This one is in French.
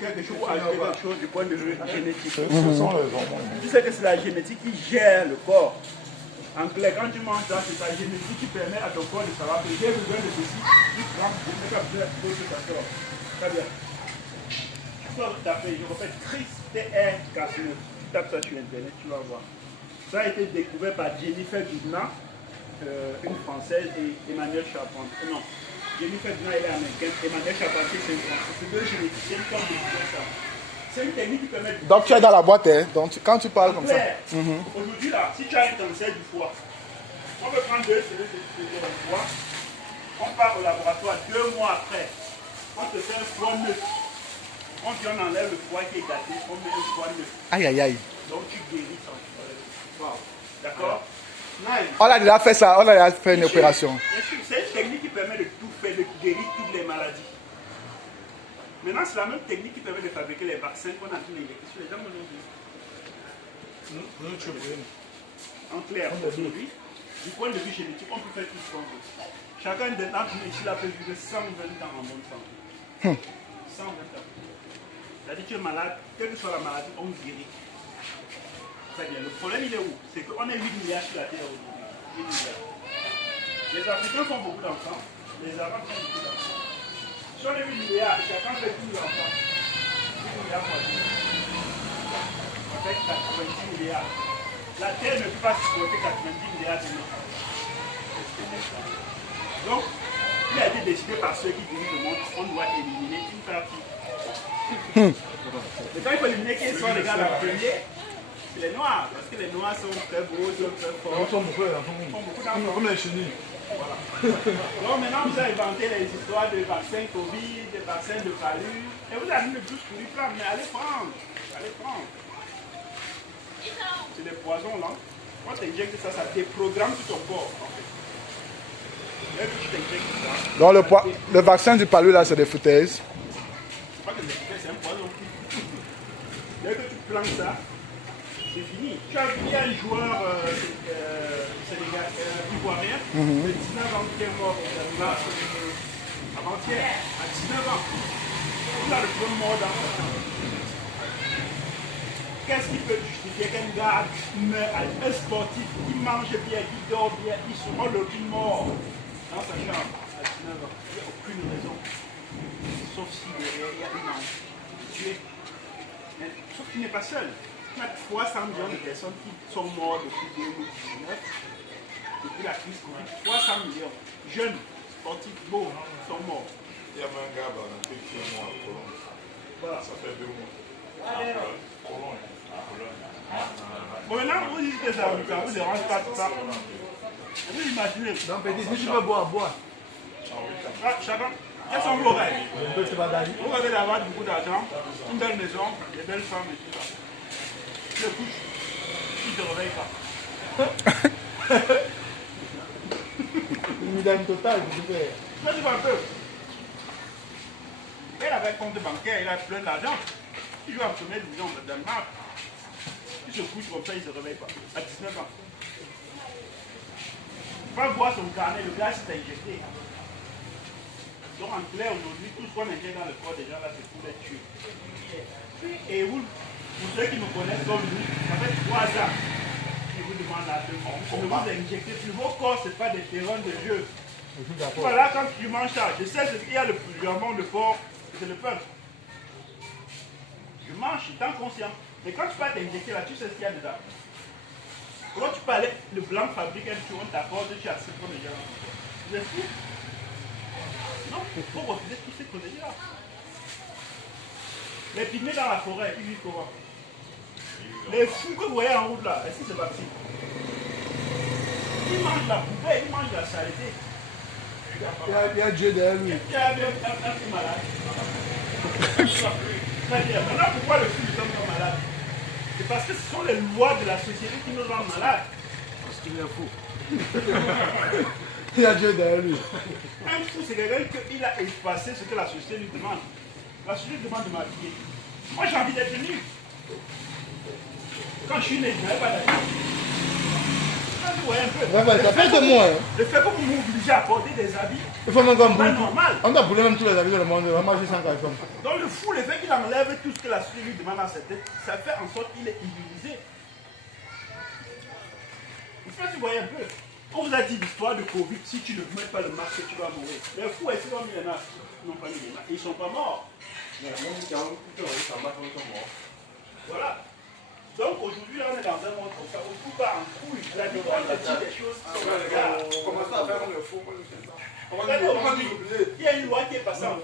Quelque chose, ajouter quelque chose du point de vue génétique. Tu sais que c'est la génétique qui gère le corps. En clair, quand tu manges ça, c'est ta génétique qui permet à ton corps de savoir que j'ai besoin de ceci, tu prends, tu mets ta besoin d'autre ça sort. Très bien. Tu peux taper, je répète, Chris TR49. Tu tapes ça sur internet, tu vas voir. Ça a été découvert par Jennifer Doudna, une française, et Emmanuel Charpentier. Non, Jennifer Doudna, elle est américaine. Emmanuel Charpentier, c'est une française. C'est deux généticiens qui ont découvert ça. C'est une technique qui permet de... Donc tu es dans la boîte, hein? Donc quand tu parles comme ça. Aujourd'hui, là, si tu as un cancer du foie, on peut prendre 2 cellules de foie, on part au laboratoire 2 mois après, on te fait un foie neuf. On enlève le foie qui est gâté, on met un foie neuf. Aïe, aïe, aïe. Donc tu guéris sans foie. D'accord? On a déjà fait ça, on a déjà fait une opération. C'est une technique qui permet de tout faire, de guérir toutes les maladies. Maintenant, c'est la même technique qui permet de fabriquer les vaccins qu'on a tous les sur les gens. En clair, aujourd'hui, du point de vue génétique, on peut faire tout ce qu'on veut. Chacun d'entre nous ici, là, peut vivre 120 ans en bonne santé. 120 ans. C'est-à-dire que tu es malade, quelle que soit la maladie, on guérit. Très bien. Le problème, il est où? C'est qu'on est 8 milliards sur la Terre aujourd'hui. 8 milliards. Les Africains font beaucoup d'enfants, les Arabes font beaucoup d'enfants. Si on est 8 milliards, chacun fait 10 000 enfants. 8 milliards fois 10. On fait 90 milliards. La Terre ne peut pas supporter 90 milliards de enfants. Donc, il a été décidé par ceux qui dirigent le monde, on doit éliminer une partie. Mais quand il faut éliminer qui sont les gars là, le premier, c'est les noirs. Parce que les noirs sont très beaux, sont très forts. Ils font beaucoup d'enfants. Comme les chenilles. Voilà. Donc maintenant, vous avez inventé les histoires de vaccins Covid, des vaccins de palu. Et vous avez mis le plus pour lui prendre. Mais allez prendre. Allez prendre. C'est des poisons là. Quand tu injectes ça, ça déprogramme tout ton corps. En fait. Dès que tu t'injectes ça. Donc le vaccin du palu là, c'est des foutaises. C'est pas que c'est un poison. Dès que tu plantes ça, c'est fini. Tu as vu, il y a un joueur ivoirien de 19 ans qui est mort avant-hier, à 19 ans. Il a le premier mort dans sa chambre. Qu'est-ce qui peut justifier qu'un gars meurt, un sportif qui mange bien, qui dort bien, il se rend le plus mort dans sa chambre à 19 ans? Il n'y a aucune raison. Sauf si derrière il y a une ange tué. Sauf qu'il n'est pas seul. Il y a 300 millions de personnes qui sont mortes depuis 2019, depuis la crise Covid. 300 millions. Jeunes, sportifs, beaux, sont morts. Il y a même un gars qui est mort à Cologne. Voilà. Ça fait 2 mois. Cologne. Bon, maintenant, vous dites que ça ne vous dérange pas tout ça. Vous imaginez. Non, petit, si tu veux boire, bois. Chacun, quels sont vos rêves? Vous rêvez d'avoir beaucoup d'argent, une belle maison, des belles femmes et tout ça. Tu te couches, tu ne te réveilles pas. Il me donne total, je vais. Mais tu vois un peu. Elle avait un compte bancaire, il a plein d'argent. Il joue en première division de Danemark. Il se couche comme ça, il ne se réveille pas. À 19 ans. Il va voir son carnet, le gars s'est injecté. Donc en clair, aujourd'hui, tout ce qu'on injecte dans le corps des gens là, c'est pour les tuer. Et vous, pour ceux qui me connaissent comme nous, ça fait 3 ans que je vous demande à ne vous injectez plus. Vos corps, ce n'est pas des terrains de jeu. Voilà, quand tu manges ça, je sais qu'il y a le jambon de porc, c'est le peuple. Je mange, étant conscient. Mais quand tu vas t'injecter là, tu sais ce qu'il y a dedans. Comment tu parlais, le blanc fabrique un tour, on t'apporte, tu acceptes comme les gens. Vous êtes fou? Non, il faut refuser tous ces conneries-là. Les pygmées dans la forêt, ils vivent comment? Les fous que vous voyez en route là, est-ce que c'est parti? Ils mangent la poubelle, ils mangent la saleté. Il y a Dieu derrière lui. Il y a un fou malade. C'est-à-dire, maintenant pourquoi le fou est malade? C'est parce que ce sont les lois de la société qui nous rendent malades. Parce qu'il est fou. Il y a Dieu derrière lui. Un fou, c'est quelqu'un qui a effacé ce que la société lui demande. La société demande de m'habiller. Moi, j'ai envie d'être nu. Quand je suis né, je n'avais pas d'habiller. Vous voyez un peu. Ouais, ça fait de moi. Hein. Le fait que vous m'obligez à porter des habits, Il faut même qu'on c'est pas brûle. normal. On doit brûler même tous les habits dans le monde. On va marcher sans caleçon. Donc le fou, le fait qu'il enlève tout ce que la société lui demande à sa tête, ça fait en sorte qu'il est immunisé. Je sais pas si vous voyez un peu. On vous a dit l'histoire de Covid, si tu ne mets pas le masque, tu vas mourir. Les fous, est-ce qu'ils ont mis les masques? Ils n'ont pas mis les masques. Ils ne sont pas morts. Voilà. Donc aujourd'hui, là, on est dans un monde comme ça, où tout va en couille. La vie, on te dit des choses qui sont regardes. Commencez à faire le faux. Il y a une loi qui est passée en France.